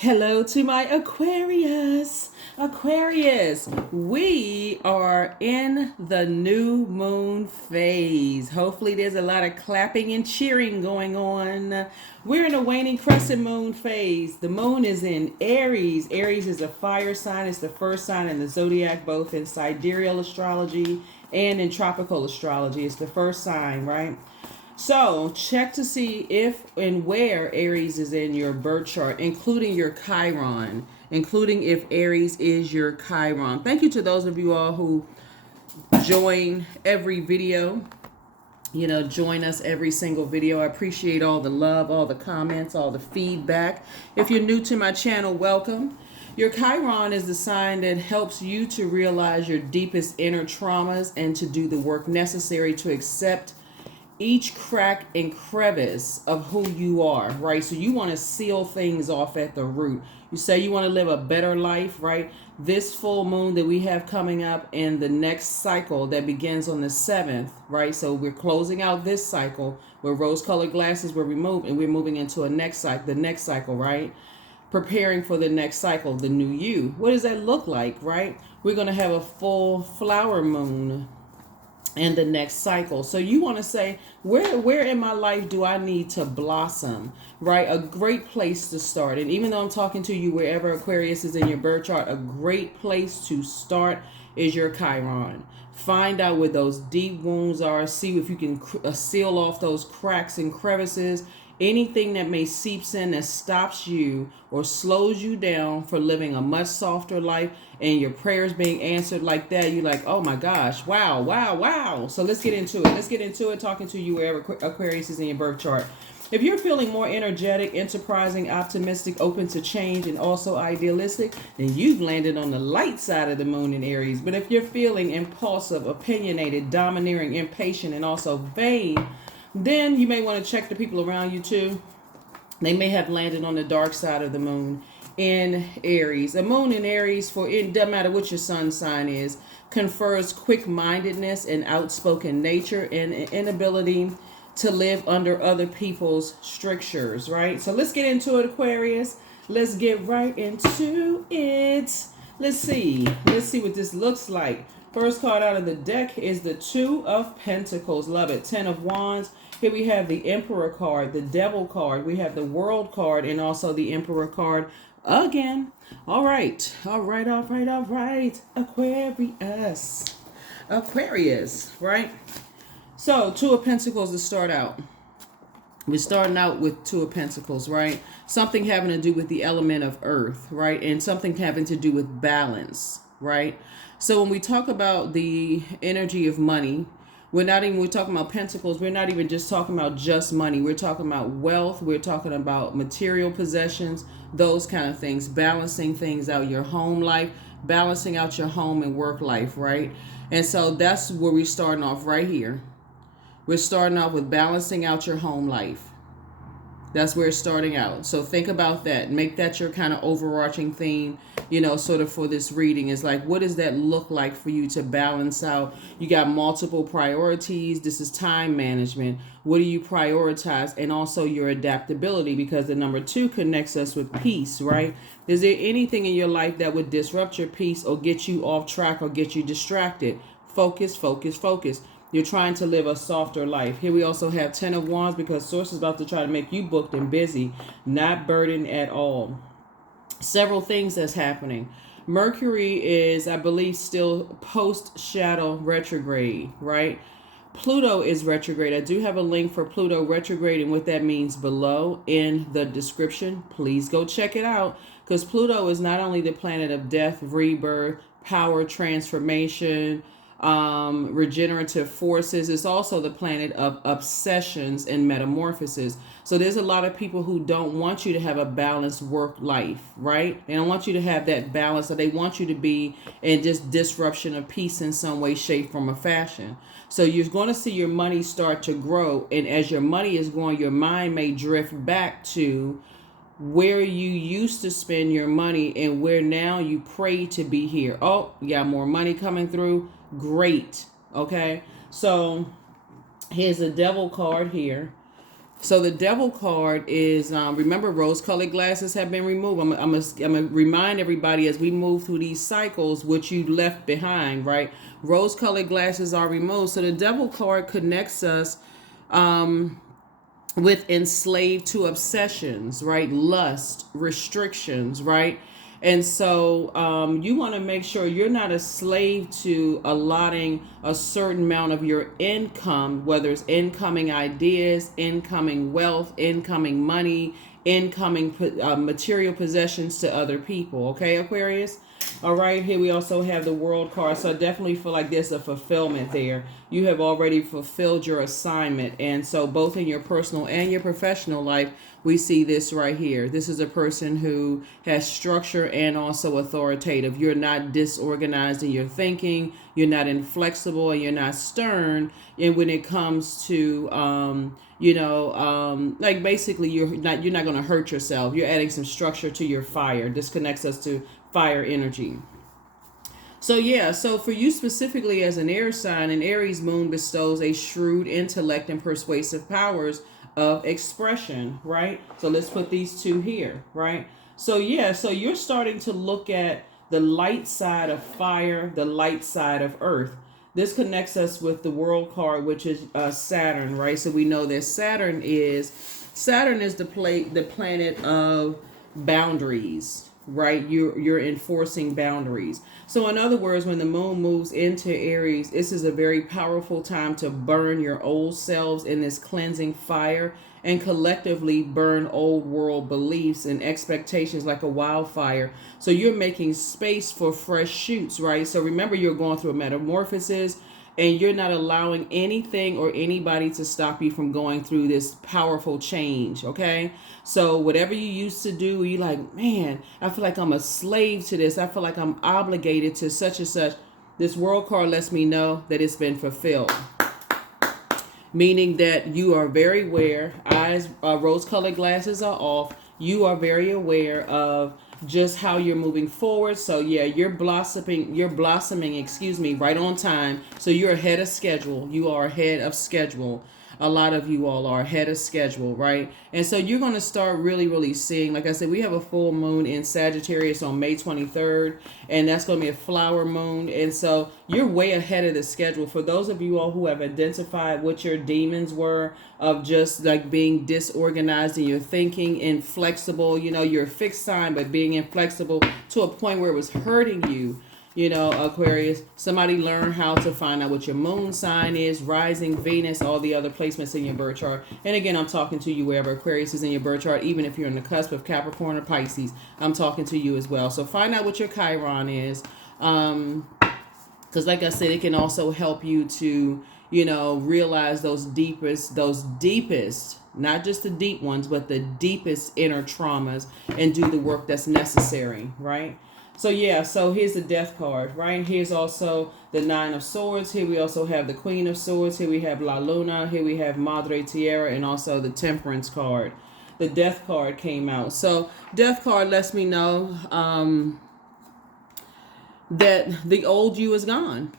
Hello to my Aquarius. Aquarius, we are in the new moon phase. Hopefully, there's a lot of clapping and cheering going on. We're in a waning crescent moon phase. The moon is in Aries. Aries is a fire sign, it's the first sign in the zodiac, both in sidereal astrology and in tropical astrology. It's the first sign, right? So check to see if and where Aries is in your birth chart, including your Chiron, including if Aries is your Chiron. Thank you to those of you all who join every video. Join us every single video. I appreciate all the love, all the comments, all the feedback. If you're new to my channel, welcome. Your Chiron is the sign that helps you to realize your deepest inner traumas and to do the work necessary to accept each crack and crevice of who you are, right? So you want to seal things off at the root. You say you want to live a better life, right? This full moon that we have coming up in the next cycle that begins on the 7th, right? So we're closing out this cycle where rose-colored glasses were removed and we're moving into the next cycle, right? Preparing for the next cycle, the new you. What does that look like, right? We're going to have a full flower moon and the next cycle. So you want to say, where in my life do I need to blossom, right? A great place to start. And even though I'm talking to you wherever Aquarius is in your birth chart, a great place to start is your Chiron. Find out where those deep wounds are. See if you can seal off those cracks and crevices. Anything that may seeps in that stops you or slows you down for living a much softer life, and your prayers being answered like that, you're like, oh my gosh, wow, wow, wow. So let's get into it. Talking to you wherever Aquarius is in your birth chart. If you're feeling more energetic, enterprising, optimistic, open to change, and also idealistic, then you've landed on the light side of the moon in Aries. But if you're feeling impulsive, opinionated, domineering, impatient, and also vain, then you may want to check the people around you too. They may have landed on the dark side of the moon in Aries. A moon in Aries, it doesn't matter what your sun sign is, confers quick-mindedness and outspoken nature and an inability to live under other people's strictures, right? So let's get into it, Aquarius. Let's get right into it. Let's see what this looks like. First card out of the deck is the Two of Pentacles. Love it. 10 of Wands. Here we have the Emperor card, the Devil card. We have the World card and also the Emperor card again. All right. Aquarius, right? So, Two of Pentacles to start out. We're starting out with Two of Pentacles, right? Something having to do with the element of earth, right? And something having to do with balance, right? So when we talk about the energy of money, we're talking about pentacles, we're not even just talking about just money. We're talking about wealth. We're talking about material possessions, those kind of things, balancing things out, your home life, balancing out your home and work life, right? And so that's where we're starting off right here. We're starting off with balancing out your home life. That's where it's starting out. So think about that. Make that your kind of overarching theme, sort of for this reading. Is like, what does that look like for you to balance out? You got multiple priorities. This is time management. What do you prioritize? And also your adaptability, because the number 2 connects us with peace, right? Is there anything in your life that would disrupt your peace or get you off track or get you distracted? Focus, focus, focus. You're trying to live a softer life. Here we also have 10 of Wands, because Source is about to try to make you booked and busy, not burdened at all. Several things that's happening. Mercury is, I believe, still post-shadow retrograde, right? Pluto is retrograde. I do have a link for Pluto retrograde and what that means below in the description. Please go check it out, because Pluto is not only the planet of death, rebirth, power, transformation, regenerative forces. It's also the planet of obsessions and metamorphosis. So there's a lot of people who don't want you to have a balanced work life, right? They don't want you to have that balance, or they want you to be in just disruption of peace in some way, shape, form, or fashion. So you're going to see your money start to grow, and as your money is growing, your mind may drift back to where you used to spend your money and where now you pray to be here. Oh, you got more money coming through. Great. Okay. So here's the Devil card here So the devil card is, remember, rose-colored glasses have been removed. I'm gonna remind everybody as we move through these cycles what you left behind, right? Rose-colored glasses are removed. So the devil card connects us with enslaved to obsessions, right? Lust, restrictions, right? And so you want to make sure you're not a slave to allotting a certain amount of your income, whether it's incoming ideas, incoming wealth, incoming money, incoming material possessions to other people. Okay, Aquarius? All right, here we also have the world card. So I definitely feel like there's a fulfillment there. You have already fulfilled your assignment. And so both in your personal and your professional life, we see this right here. This is a person who has structure and also authoritative. You're not disorganized in your thinking. You're not inflexible and you're not stern. And when it comes to, like basically you're not going to hurt yourself. You're adding some structure to your fire. This connects us to fire energy. So yeah, so for you specifically as an air sign, an Aries moon bestows a shrewd intellect and persuasive powers of expression, right? So let's put these two here, right? So yeah, so you're starting to look at the light side of fire, the light side of earth. This connects us with the world card, which is Saturn, right? So we know that Saturn is the planet of boundaries, right? You're enforcing boundaries. So in other words, when the moon moves into Aries, this is a very powerful time to burn your old selves in this cleansing fire and collectively burn old world beliefs and expectations like a wildfire. So you're making space for fresh shoots, right? So remember, you're going through a metamorphosis and you're not allowing anything or anybody to stop you from going through this powerful change, okay? So whatever you used to do, you like, man, I feel like I'm a slave to this. I feel like I'm obligated to such and such. This world card lets me know that it's been fulfilled. Meaning that you are very aware, rose-colored glasses are off. You are very aware of just how you're moving forward. So yeah, you're blossoming, right on time. So you're ahead of schedule. You are ahead of schedule. A lot of you all are ahead of schedule, right? And so you're going to start really, really seeing, like I said, we have a full moon in Sagittarius on May 23rd, and that's going to be a flower moon. And so you're way ahead of the schedule. For those of you all who have identified what your demons were of just like being disorganized in your thinking, inflexible, you're a fixed sign, but being inflexible to a point where it was hurting you. Aquarius, somebody learn how to find out what your moon sign is, rising, Venus, all the other placements in your birth chart. And again, I'm talking to you wherever Aquarius is in your birth chart, even if you're in the cusp of Capricorn or Pisces, I'm talking to you as well. So find out what your Chiron is. Because like I said, it can also help you to, realize those deepest, not just the deep ones, but the deepest inner traumas and do the work that's necessary, right? So yeah, so here's the death card, right? Here's also the Nine of Swords. Here we also have the Queen of Swords. Here we have La Luna. Here we have Madre Tierra, and also the Temperance card. The death card came out. So death card lets me know that the old you is gone.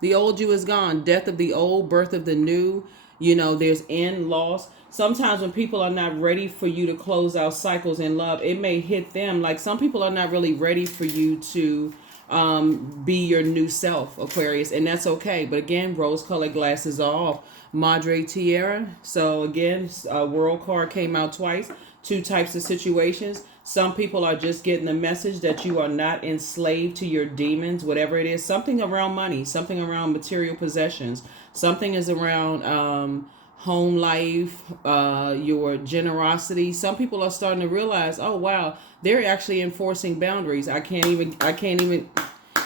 The old you is gone. Death of the old, birth of the new. There's end, loss. Sometimes when people are not ready for you to close out cycles in love, it may hit them. Like some people are not really ready for you to be your new self, Aquarius, and that's okay. But again, rose-colored glasses are off. Madre Tierra. So again, world card came out twice. Two types of situations. Some people are just getting the message that you are not enslaved to your demons, whatever it is. Something around money, something around material possessions, something is around home life, your generosity. Some people are starting to realize, oh wow, they're actually enforcing boundaries. I can't even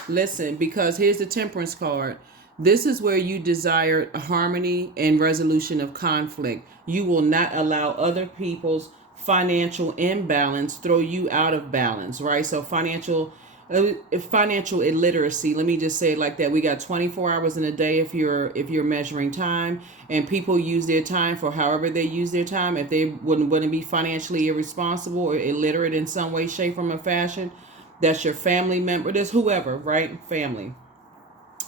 listen, because here's the Temperance card. This is where you desire harmony and resolution of conflict. You will not allow other people's financial imbalance throw you out of balance, right? So financial illiteracy, let me just say it like that. We got 24 hours in a day if you're measuring time, and people use their time for however they use their time. If they wouldn't be financially irresponsible or illiterate in some way, shape, form, or fashion, that's your family member, that's whoever, right? Family,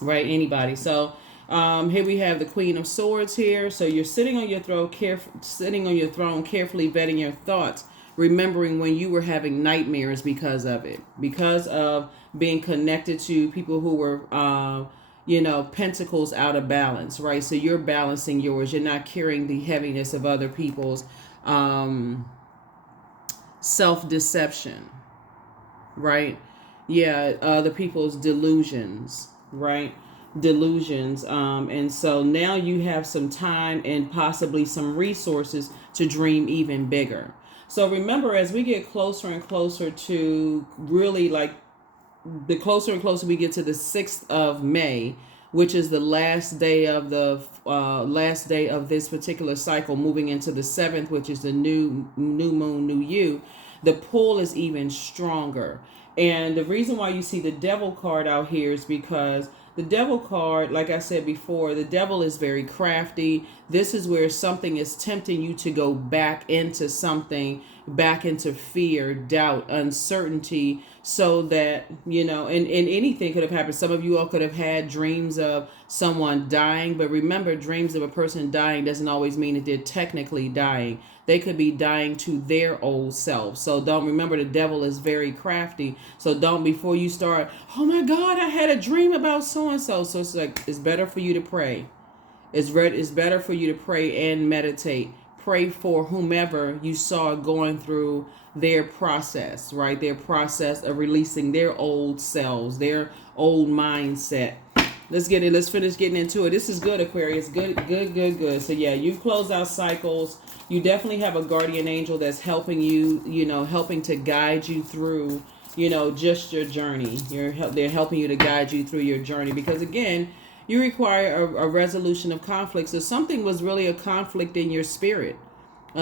right? Anybody. So Here we have the Queen of Swords here. So you're sitting on your throne, carefully vetting your thoughts, remembering when you were having nightmares because of it, because of being connected to people who were, pentacles out of balance, right? So you're balancing yours. You're not carrying the heaviness of other people's self-deception, right? Yeah, other people's delusions, right? Delusions. And so now you have some time and possibly some resources to dream even bigger. So remember, as we get closer and closer to really, like, the closer and closer we get to the 6th of May, which is the last day of this particular cycle, moving into the 7th, which is the new moon, new you, the pull is even stronger. And the reason why you see the devil card out here is because the devil card, like I said before, the devil is very crafty. This is where something is tempting you to go back into something, back into fear, doubt, uncertainty, so that, and anything could have happened. Some of you all could have had dreams of someone dying, but remember, dreams of a person dying doesn't always mean that they're technically dying. They could be dying to their old self. So don't, remember, the devil is very crafty. So don't, before you start, oh my God, I had a dream about so-and-so. So it's like, it's better for you to pray. It's better for you to pray and meditate. Pray for whomever you saw going through their process, right? Their process of releasing their old selves, their old mindset. Let's finish getting into it. This is good, Aquarius. Good. So yeah, you close out cycles. You definitely have a guardian angel that's helping you, helping to guide you through, just your journey. They're helping you to guide you through your journey, because again, you require a resolution of conflict. So something was really a conflict in your spirit.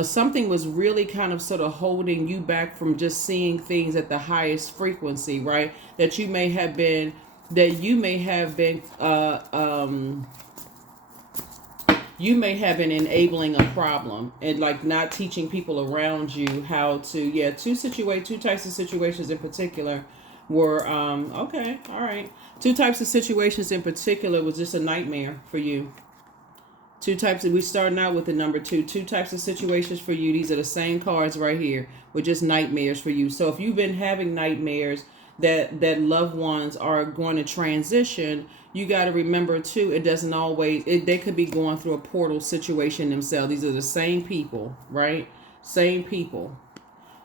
Something was really kind of sort of holding you back from just seeing things at the highest frequency, right? That you may have been enabling a problem, and like not teaching people around you how to, two types of situations in particular were, okay, all right. Two types of situations in particular was just a nightmare for you. We starting out with the number 2. Two types of situations for you. These are the same cards right here, with just nightmares for you. So if you've been having nightmares that loved ones are going to transition, you got to remember too, it doesn't always, they could be going through a portal situation themselves. These are the same people, right? Same people.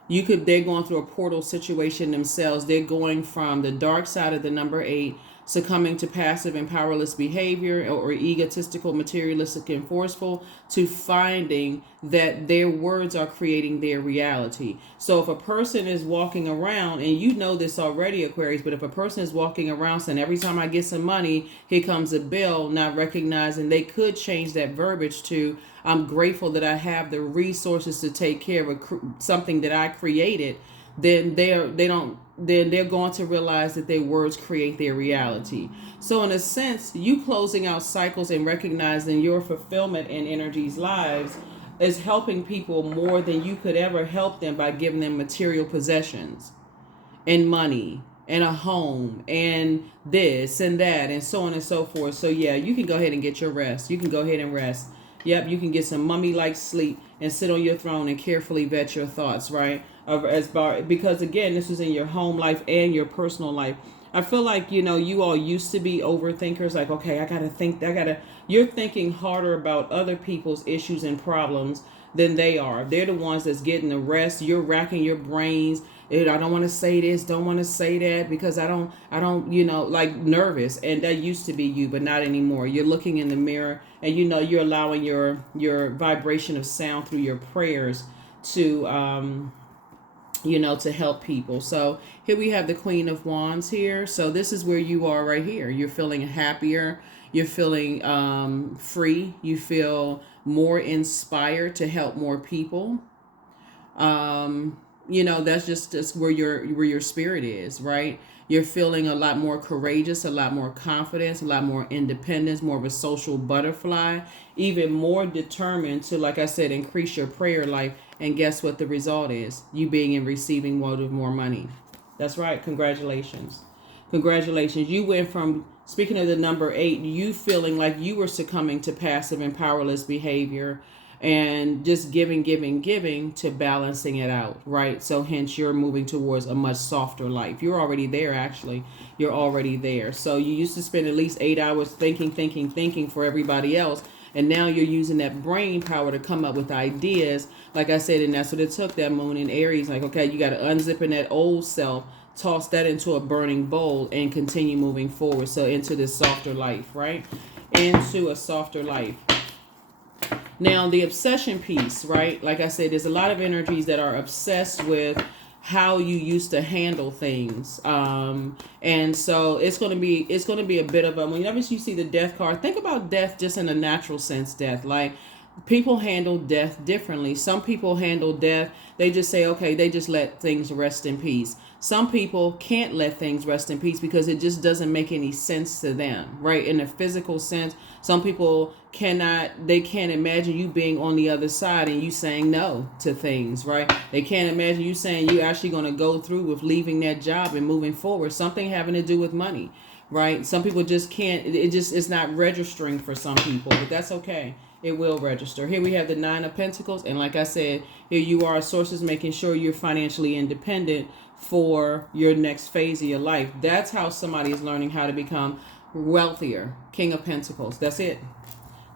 They're going through a portal situation themselves. They're going from the dark side of the number 8, succumbing to passive and powerless behavior, or egotistical, materialistic, and forceful, to finding that their words are creating their reality. So if a person is walking around, and you know this already, Aquarius, but if a person is walking around saying, every time I get some money, here comes a bill, not recognizing, they could change that verbiage to, I'm grateful that I have the resources to take care of something that I created, then they're going to realize that their words create their reality. So in a sense, you closing out cycles and recognizing your fulfillment in energy's lives is helping people more than you could ever help them by giving them material possessions and money and a home and this and that and so on and so forth. So yeah, you can go ahead and get your rest. You can go ahead and rest. Yep, you can get some mummy-like sleep and sit on your throne and carefully vet your thoughts, right? Because again, this is in your home life and your personal life. I feel like, you all used to be overthinkers. Like, okay, you're thinking harder about other people's issues and problems than they are. They're the ones that's getting the rest. You're racking your brains. I don't want to say this, don't want to say that, because I don't, like nervous. And that used to be you, but not anymore. You're looking in the mirror and you're allowing your vibration of sound through your prayers to, to help people. So here we have the Queen of Wands here. So this is where you are right here. You're feeling happier. You're feeling free. You feel more inspired to help more people. That's where your spirit is, right? You're feeling a lot more courageous, a lot more confidence, a lot more independence, more of a social butterfly, even more determined to, like I said, increase your prayer life. And guess what the result is? You being in receiving mode of more money. That's right. Congratulations. Congratulations. You went from, speaking of the number 8, you feeling like you were succumbing to passive and powerless behavior and just giving to balancing it out, right? So hence you're moving towards a much softer life. You're already there, actually. You're already there. So you used to spend at least 8 hours thinking for everybody else. And now you're using that brain power to come up with ideas. Like I said, and that's what it took, that moon in Aries. Like, okay, you got to unzip in that old self, toss that into a burning bowl, and continue moving forward. So into this softer life, right? Into a softer life. Now, the obsession piece, right? Like I said, there's a lot of energies that are obsessed with how you used to handle things. And so it's going to be a bit of a, whenever you see the death card, think about death just in a natural sense, death. Like, people handle death differently. Some people handle death, they just say, okay, they just let things rest in peace. Some people can't let things rest in peace because it just doesn't make any sense to them, right? In a physical sense, some people can't imagine you being on the other side and you saying no to things, right? They can't imagine you saying you actually going to go through with leaving that job and moving forward, something having to do with money, right? Some people just can't, it's not registering for some people, but that's okay. It will register. Here we have the 9 of Pentacles. And like I said, here you are, sources making sure you're financially independent for your next phase of your life. That's how somebody is learning how to become wealthier. King of Pentacles. That's it.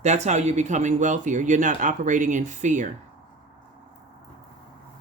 That's how you're becoming wealthier. You're not operating in fear.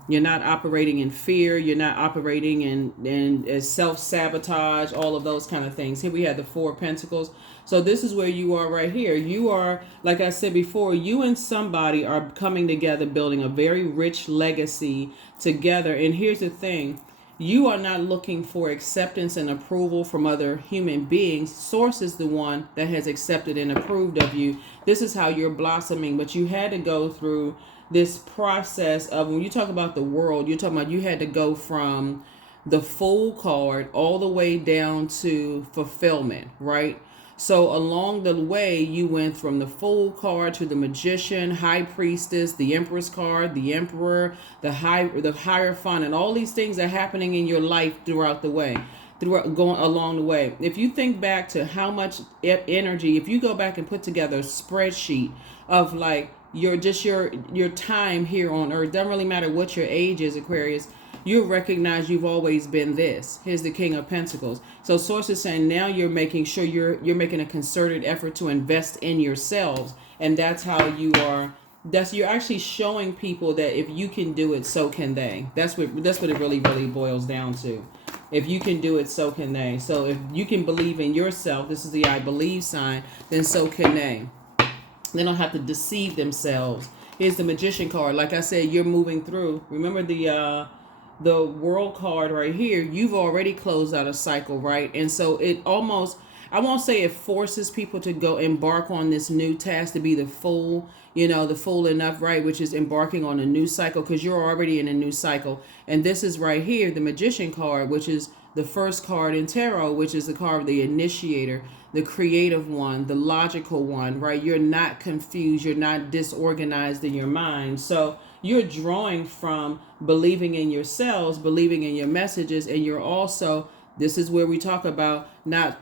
You're not operating in fear. You're not operating in self-sabotage, all of those kind of things. Here we have the 4 of Pentacles. So this is where you are right here. You are, like I said before, you and somebody are coming together, building a very rich legacy together. And here's the thing. You are not looking for acceptance and approval from other human beings. Source is the one that has accepted and approved of you. This is how you're blossoming. But you had to go through this process of, when you talk about the world, you're talking about you had to go from the Fool card all the way down to fulfillment, right? So along the way, you went from the Fool card to the Magician, High Priestess, the Empress card, the Emperor, the Hierophant, and all these things are happening in your life throughout the way, going along the way. If you think back to how much energy, if you go back and put together a spreadsheet of like your time here on Earth, doesn't really matter what your age is, Aquarius, you'll recognize you've always been this. Here's the King of Pentacles. So source is saying now you're making sure you're making a concerted effort to invest in yourselves. And that's how you are, you're actually showing people that if you can do it, so can they. That's what it really, really boils down to. If you can do it, so can they. So if you can believe in yourself, this is the I believe sign, then so can they. They don't have to deceive themselves. Here's the Magician card. Like I said, you're moving through. Remember the World card right here. You've already closed out a cycle, right? And so it almost, I won't say it forces people to go embark on this new task, to be the Fool, the Fool enough, right? Which is embarking on a new cycle, because you're already in a new cycle. And this is right here, the Magician card, which is the first card in tarot, which is the card of the initiator, the creative one, the logical one, right? You're not confused. You're not disorganized in your mind. So you're drawing from believing in yourselves, believing in your messages, and you're also, this is where we talk about not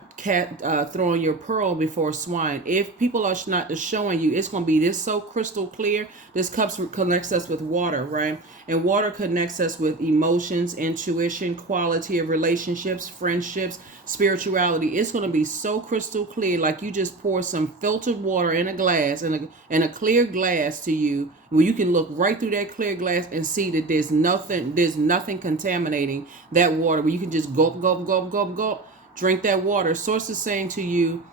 throwing your pearl before swine. If people are not showing you, it's going to be this so crystal clear. This connects us with water, right? And water connects us with emotions, intuition, quality of relationships, friendships, spirituality. It's going to be so crystal clear, like you just pour some filtered water in a glass, and a clear glass to you, where you can look right through that clear glass and see that there's nothing contaminating that water, where you can just gulp, gulp, gulp, gulp, gulp, drink that water. Source is saying to you,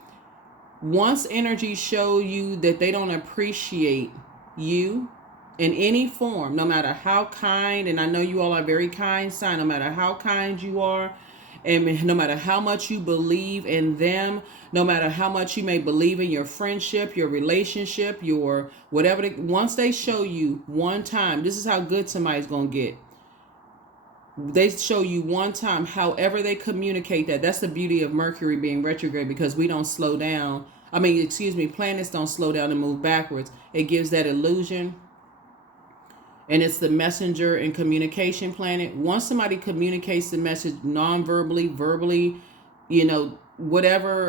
once energies show you that they don't appreciate you in any form, no matter how kind, and I know you all are very kind sign, no matter how kind you are, and no matter how much you believe in them, no matter how much you may believe in your friendship, your relationship, your whatever, once they show you one time, this is how good somebody's going to get. They show you one time, however they communicate that. That's the beauty of Mercury being retrograde, because we don't slow down. Planets don't slow down and move backwards. It gives that illusion. And it's the messenger and communication planet. Once somebody communicates the message non-verbally, verbally,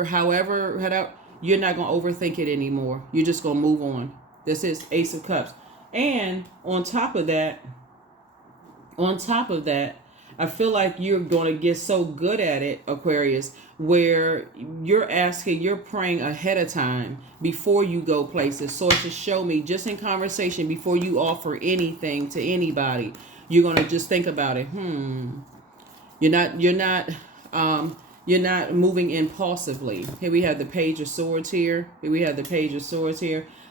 however, you're not going to overthink it anymore. You're just going to move on. This is Ace of Cups. And on top of that, I feel like you're going to get so good at it, Aquarius, where you're praying ahead of time before you go places. Sources show me, just in conversation, before you offer anything to anybody, you're going to just think about it. You're not moving impulsively. Here we have the Page of Swords here.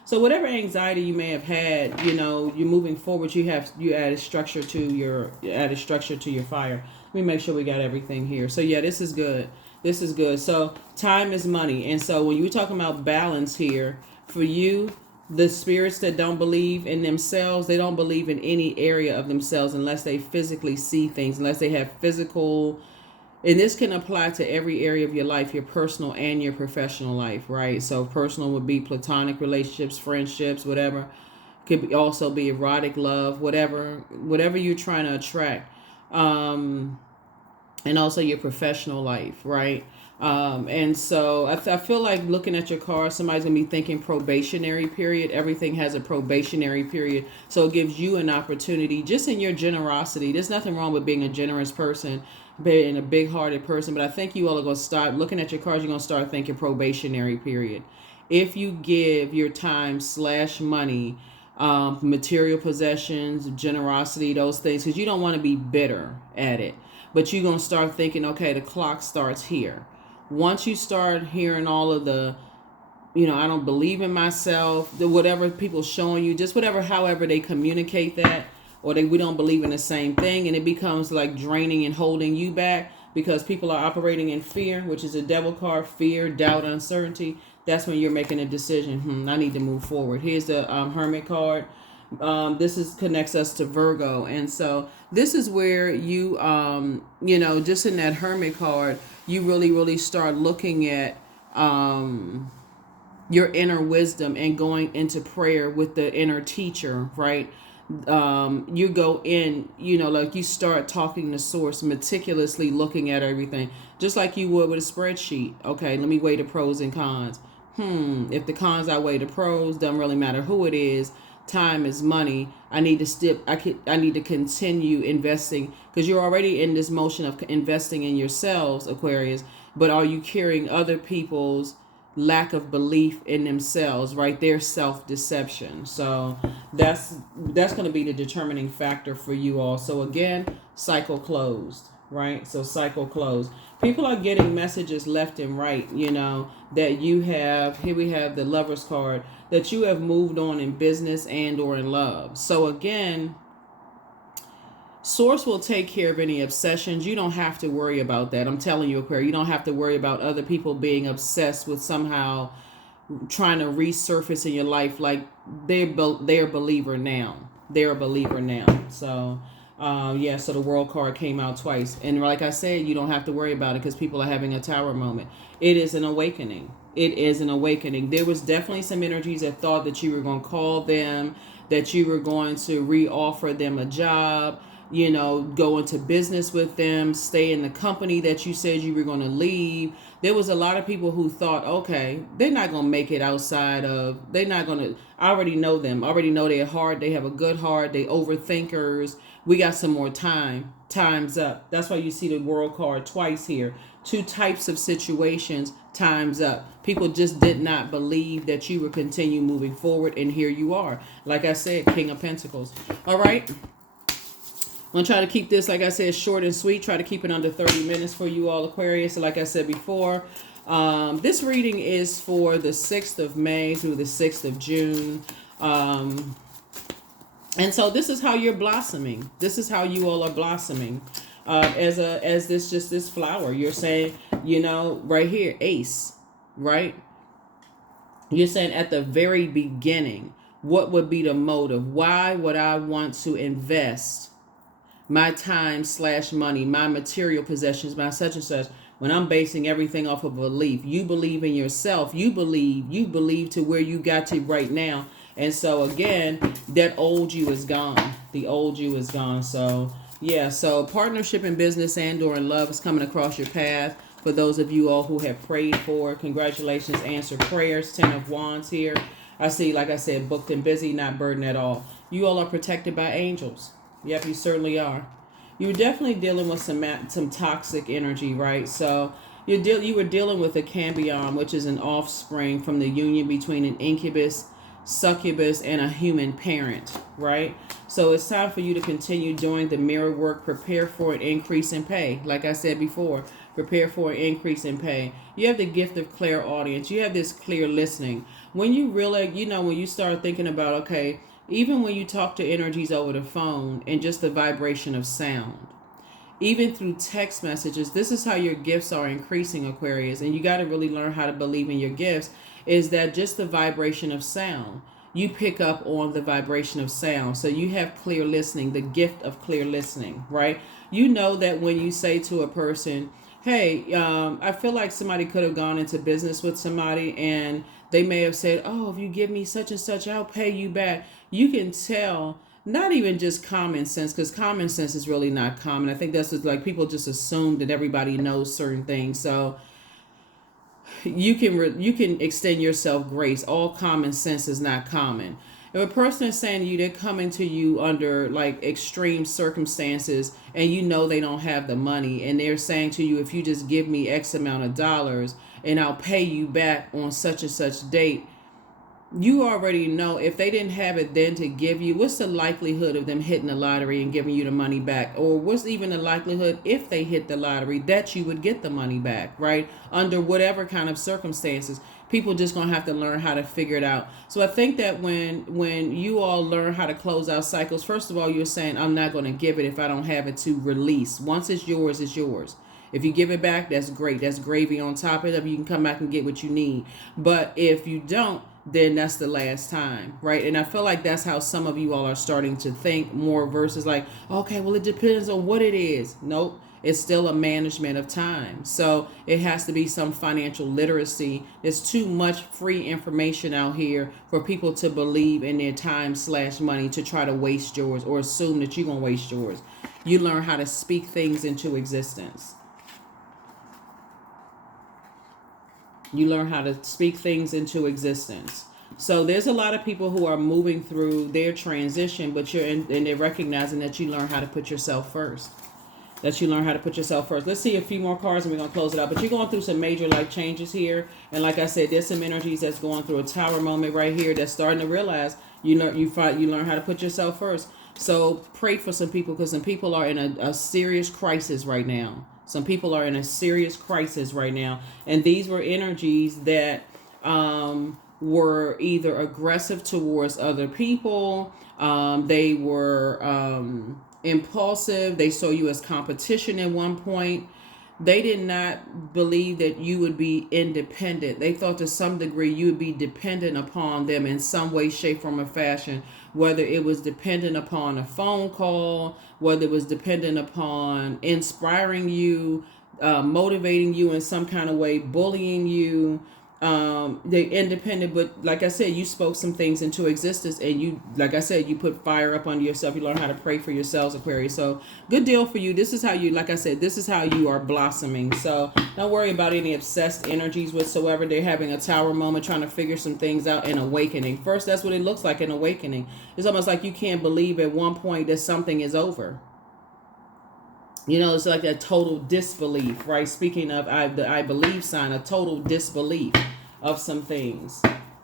So whatever anxiety you may have had, you're moving forward. You added structure to your fire. Let me make sure we got everything here. So yeah, this is good. So time is money, and so when you're talking about balance here, for you, the spirits that don't believe in themselves, they don't believe in any area of themselves unless they physically see things, unless they have physical. And this can apply to every area of your life, your personal and your professional life, right? So personal would be platonic relationships, friendships, whatever. Also be erotic love, whatever you're trying to attract. And also your professional life, right? And so I feel like looking at your card, somebody's going to be thinking probationary period. Everything has a probationary period. So it gives you an opportunity, just in your generosity. There's nothing wrong with being a generous person, being a big-hearted person. But I think you all are going to start looking at your cards. You're going to start thinking probationary period. If you give your time / money, material possessions, generosity, those things, because you don't want to be bitter at it. But you're going to start thinking, okay, the clock starts here. Once you start hearing all of the, I don't believe in myself, whatever people showing you, just however they communicate that, or we don't believe in the same thing, and it becomes like draining and holding you back because people are operating in fear, which is a devil card, fear, doubt, uncertainty. That's when you're making a decision. I need to move forward. Here's the Hermit card. This connects us to Virgo, and so this is where you just in that Hermit card, you really start looking at your inner wisdom and going into prayer with the inner teacher, right? You go in, like you start talking to source, meticulously looking at everything, just like you would with a spreadsheet. Okay, let me weigh the pros and cons. If the cons outweigh the pros, doesn't really matter who it is. Time is money. I need to continue investing, because you're already in this motion of investing in yourselves, Aquarius. But are you carrying other people's lack of belief in themselves, right? Their self-deception. So that's going to be the determining factor for you all. So again, cycle closed, right? So cycle closed. People are getting messages left and right, that you have, here we have the Lover's card, that you have moved on in business and or in love. So again, Source will take care of any obsessions. You don't have to worry about that. I'm telling you, Aquarius, you don't have to worry about other people being obsessed with somehow trying to resurface in your life. Like they're a believer now. They're a believer now. So so the World card came out twice. And like I said, you don't have to worry about it because people are having a tower moment. It is an awakening. There was definitely some energies that thought that you were going to call them, that you were going to re-offer them a job, go into business with them, stay in the company that you said you were going to leave. There was a lot of people who thought, okay, they're not going to make it outside of, I already know them. I already know their heart. They have a good heart. They overthinkers. We got some more time. Time's up. That's why you see the World card twice here. Two types of situations. Time's up. People just did not believe that you would continue moving forward, and here you are. Like I said, King of Pentacles. All right. I'm going to try to keep this, like I said, short and sweet. Try to keep it under 30 minutes for you all, Aquarius. So like I said before, this reading is for the 6th of May through the 6th of June. And so this is how you're blossoming. This is how you all are blossoming. As this flower. You're saying, right here, Ace, right? You're saying at the very beginning, what would be the motive? Why would I want to invest my time / money, my material possessions, my such and such, when I'm basing everything off of belief? You believe in yourself. You believe to where you got to right now. And so again, that old you is gone. The old you is gone. So Yeah, so partnership in business and or in love is coming across your path. For those of you all who have prayed for, congratulations, answer prayers. 10 of Wands here. I see, like I said, booked and busy, not burdened at all. You all are protected by angels. Yep, you certainly are. You're definitely dealing with some toxic energy, right? So you were dealing with a cambion, which is an offspring from the union between an incubus, succubus, and a human parent, right? So it's time for you to continue doing the mirror work. Prepare for an increase in pay. Like I said before, prepare for an increase in pay. You have the gift of clairaudience. You have this clear listening. When you really, when you start thinking about, okay, even when you talk to energies over the phone and just the vibration of sound, even through text messages, this is how your gifts are increasing, Aquarius. And you got to really learn how to believe in your gifts, is that just the vibration of sound. You pick up on the vibration of sound. So you have clear listening, the gift of clear listening, right? You know that when you say to a person, hey, I feel like somebody could have gone into business with somebody and they may have said, oh, if you give me such and such, I'll pay you back. You can tell, not even just common sense, because common sense is really not common. I think that's just like people just assume that everybody knows certain things. So you can extend yourself grace. All common sense is not common. If a person is saying to you, they're coming to you under like extreme circumstances and you know they don't have the money, and they're saying to you, if you just give me X amount of dollars and I'll pay you back on such and such date, you already know if they didn't have it then to give you, what's the likelihood of them hitting the lottery and giving you the money back? Or what's even the likelihood, if they hit the lottery, that you would get the money back, right? Under whatever kind of circumstances. People just gonna have to learn how to figure it out. So I think that when you all learn how to close out cycles, first of all, you're saying, I'm not gonna give it if I don't have it to release. Once it's yours, it's yours. If you give it back, that's great. That's gravy on top of it. You can come back and get what you need. But if you don't, then that's the last time, right? And I feel like that's how some of you all are starting to think more versus like, okay, well, it depends on what it is. Nope. It's still a management of time. So it has to be some financial literacy. There's too much free information out here for people to believe in their time/money to try to waste yours or assume that you're going to waste yours. You learn how to speak things into existence. You learn how to speak things into existence. So there's a lot of people who are moving through their transition, but and they're recognizing that you learn how to put yourself first. That you learn how to put yourself first. Let's see a few more cards and we're going to close it out. But you're going through some major life changes here. And like I said, there's some energies that's going through a tower moment right here that's starting to realize you learn how to put yourself first. So pray for some people, because some people are in a serious crisis right now. Some people are in a serious crisis right now. And these were energies that were either aggressive towards other people. They were impulsive. They saw you as competition at one point. They did not believe that you would be independent. They thought to some degree you would be dependent upon them in some way, shape, form, or fashion. Whether it was dependent upon a phone call, whether it was dependent upon inspiring you, motivating you in some kind of way, bullying you. They independent, but like I said, you spoke some things into existence, and you, like I said, you put fire up under yourself. You learn how to pray for yourselves, Aquarius. So good deal for you. This is how you, like I said, this is how you are blossoming. So don't worry about any obsessed energies whatsoever. They're having a tower moment, trying to figure some things out, and awakening. First, that's what it looks like, an awakening. It's almost like you can't believe at one point that something is over. It's like that total disbelief, right? Speaking of the I believe sign, a total disbelief of some things,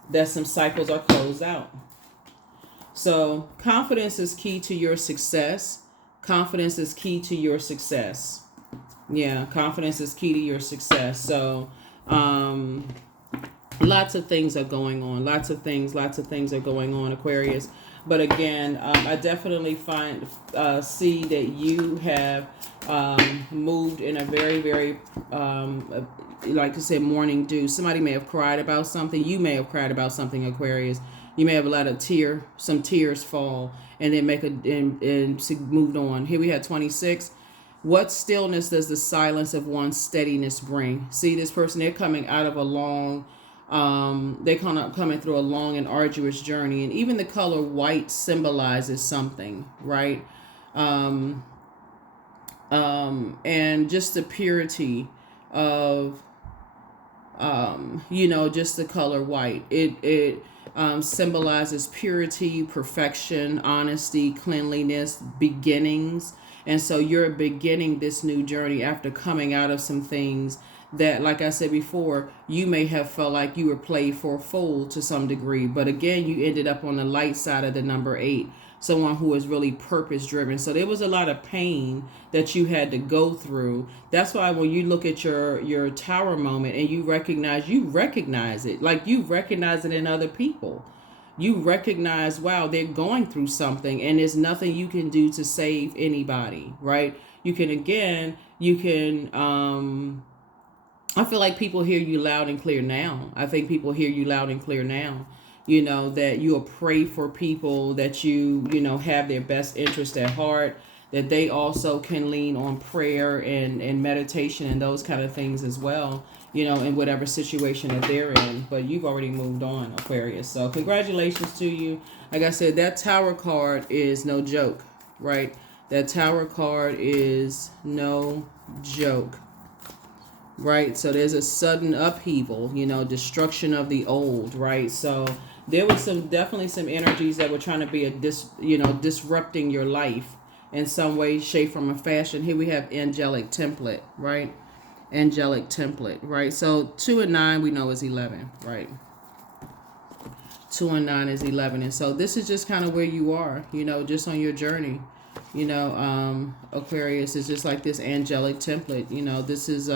that some cycles are closed out. So confidence is key to your success. Confidence is key to your success. Yeah, confidence is key to your success. So lots of things are going on. Lots of things are going on, Aquarius. But again, I definitely see that you have moved in a very, very, like I said, morning dew. Somebody may have cried about something. You may have cried about something, Aquarius. You may have let some tears fall, and then and moved on. Here we had 26. What stillness does the silence of one's steadiness bring? See, this person, they're coming out of a long, they're coming through a long and arduous journey. And even the color white symbolizes something, right? And just the purity of, just the color white. It symbolizes purity, perfection, honesty, cleanliness, beginnings. And so you're beginning this new journey after coming out of some things that, like I said before, you may have felt like you were played for a fool to some degree. But again, you ended up on the light side of the number 8, someone who is really purpose driven. So there was a lot of pain that you had to go through. That's why when you look at your tower moment and you recognize it, like you recognize it in other people. You recognize, wow, they're going through something and there's nothing you can do to save anybody, right? You can I feel like people hear you loud and clear now. I think people hear you loud and clear now. That you'll pray for people, that have their best interest at heart, that they also can lean on prayer and meditation and those kind of things as well, in whatever situation that they're in. But you've already moved on, Aquarius. So congratulations to you. Like I said, that Tower card is no joke, right? That Tower card is no joke. Right, so there's a sudden upheaval, destruction of the old, right? So there was definitely some energies that were trying to be disrupting your life in some way, shape, form, or fashion. Here we have angelic template, right? Angelic template, right? So 2 and 9 we know is 11, right? 2 and 9 is 11, and so this is just kind of where you are, just on your journey. Aquarius is just like this angelic template. This is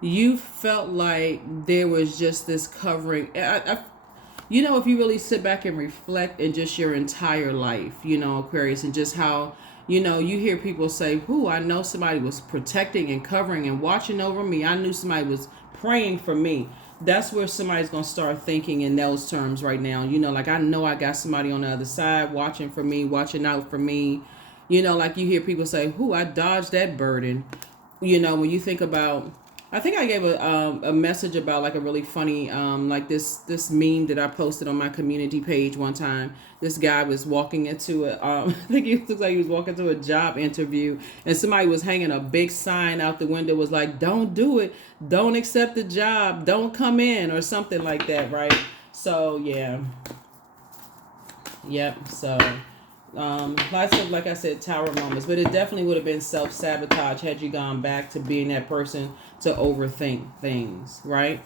you felt like there was just this covering. If you really sit back and reflect in just your entire life, Aquarius, and just how, you hear people say, "Who, I know somebody was protecting and covering and watching over me. I knew somebody was praying for me." That's where somebody's going to start thinking in those terms right now. Like, I know I got somebody on the other side watching for me, watching out for me. Like you hear people say, "Who, I dodged that burden." When you think about, I think I gave a message about like a really funny like this meme that I posted on my community page one time. This guy was walking into I think he looked like he was walking to a job interview, and somebody was hanging a big sign out the window, was like, "Don't do it, don't accept the job, don't come in," or something like that, right? So yeah, yep. So like I said, tower moments, but it definitely would have been self-sabotage had you gone back to being that person to overthink things, right?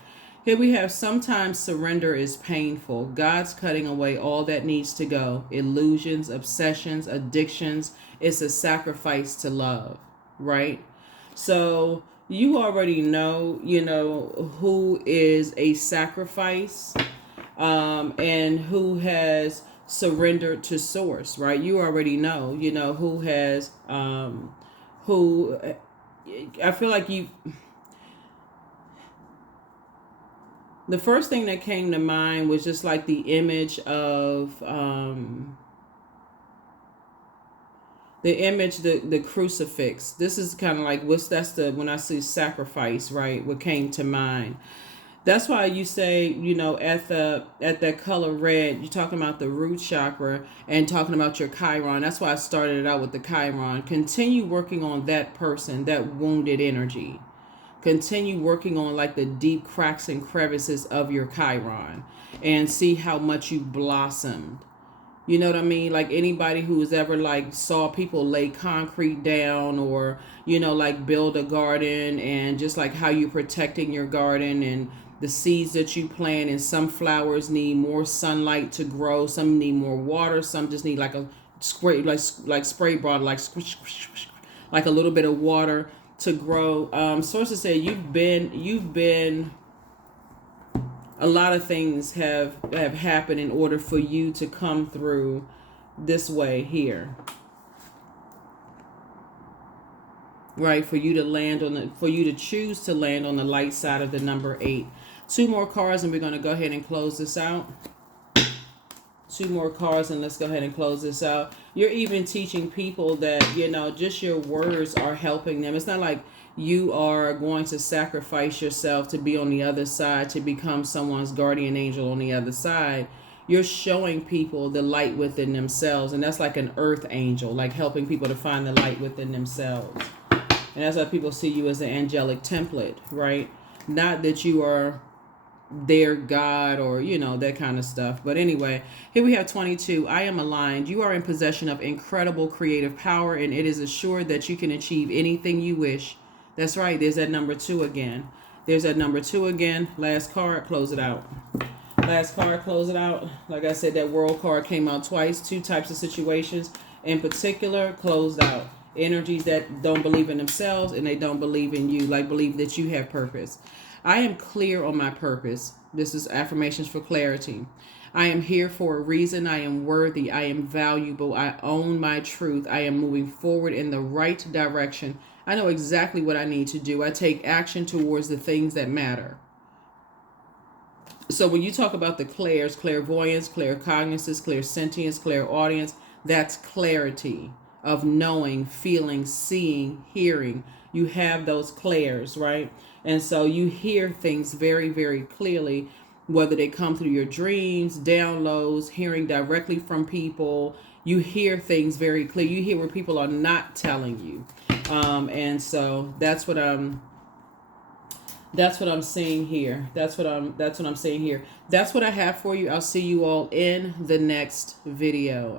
Here we have, sometimes surrender is painful. God's cutting away all that needs to go. Illusions, obsessions, addictions. It's a sacrifice to love, right? So you already know, who is a sacrifice, and who has surrendered to source, right? You already know, who has, who, I feel like the first thing that came to mind was just like the image of, the crucifix. This is kind of like, when I see sacrifice, right? What came to mind. That's why you say, at that color red, you're talking about the root chakra and talking about your Chiron. That's why I started it out with the Chiron. Continue working on that person, that wounded energy. Continue working on like the deep cracks and crevices of your Chiron and see how much you blossomed. You know what I mean? Like anybody who's ever like saw people lay concrete down, or, like build a garden, and just like how you're protecting your garden and the seeds that you plant. And some flowers need more sunlight to grow. Some need more water. Some just need like a spray, like spray bottle, like squish, squish, squish, like a little bit of water to grow. Sources say you've been a lot of things have happened in order for you to come through this way here, right? For you to choose to land on the light side of the number 8. 2 more cards, and we're going to go ahead and close this out. 2 more cards, and let's go ahead and close this out. You're even teaching people that, just your words are helping them. It's not like you are going to sacrifice yourself to be on the other side, to become someone's guardian angel on the other side. You're showing people the light within themselves, and that's like an earth angel, like helping people to find the light within themselves. And that's why people see you as an angelic template, right? Not that you are their God or, you know, that kind of stuff. But anyway, here we have 22. I am aligned. You are in possession of incredible creative power, and it is assured that you can achieve anything you wish. That's right. There's that number 2 again. There's that number 2 again. Last card, close it out. Last card, close it out. Like I said, that world card came out twice. 2 types of situations in particular closed out. Energies that don't believe in themselves and they don't believe in you, like believe that you have purpose. I am clear on my purpose. This is affirmations for clarity. I am here for a reason. I am worthy. I am valuable. I own my truth. I am moving forward in the right direction. I know exactly what I need to do. I take action towards the things that matter. So when you talk about the clairs, clairvoyance, claircognizance, clairsentience, clairaudience, that's clarity of knowing, feeling, seeing, hearing. You have those clairs, right? And so you hear things very, very clearly, whether they come through your dreams, downloads, hearing directly from people. You hear things very clear. You hear what people are not telling you. And so that's what I'm seeing here. That's what I'm seeing here. That's what I have for you. I'll see you all in the next video.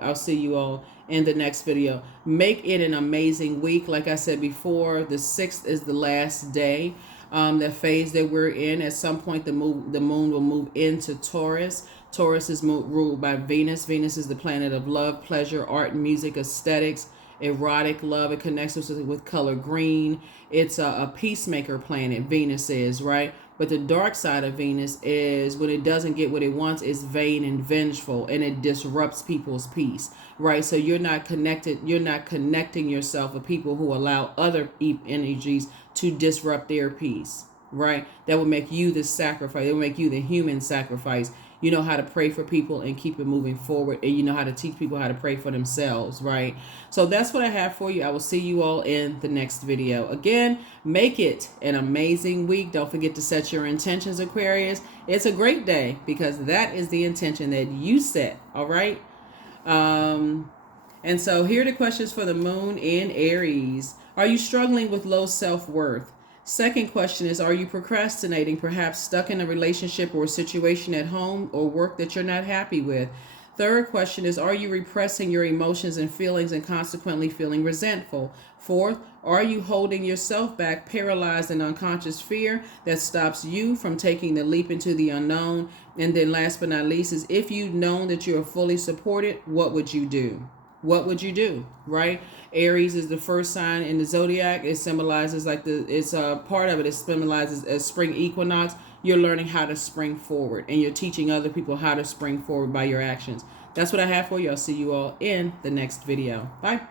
Make it an amazing week. Like I said before, the 6th is the last day. The phase that we're in, at some point the moon will move into Taurus. Taurus is ruled by Venus. Venus is the planet of love, pleasure, art, music, aesthetics, erotic love. It connects us with color green. It's a peacemaker planet, Venus is, right? But the dark side of Venus is when it doesn't get what it wants, it's vain and vengeful, and it disrupts people's peace, right? So you're not connecting yourself with people who allow other energies to disrupt their peace, right? That will make you the sacrifice. It will make you the human sacrifice. You know how to pray for people and keep it moving forward. And you know how to teach people how to pray for themselves, right? So that's what I have for you. I will see you all in the next video. Again, make it an amazing week. Don't forget to set your intentions, Aquarius. It's a great day because that is the intention that you set, all right? And so here are the questions for the moon in Aries. Are you struggling with low self-worth? Second question is, are you procrastinating, perhaps stuck in a relationship or a situation at home or work that you're not happy with? Third question is, are you repressing your emotions and feelings and consequently feeling resentful? Fourth, are you holding yourself back, paralyzed in unconscious fear that stops you from taking the leap into the unknown? And then last but not least is, if you'd known that you are fully supported, what would you do? What would you do, right? Aries is the first sign in the zodiac. It symbolizes part of it. It symbolizes a spring equinox. You're learning how to spring forward, and you're teaching other people how to spring forward by your actions. That's what I have for you. I'll see you all in the next video. Bye.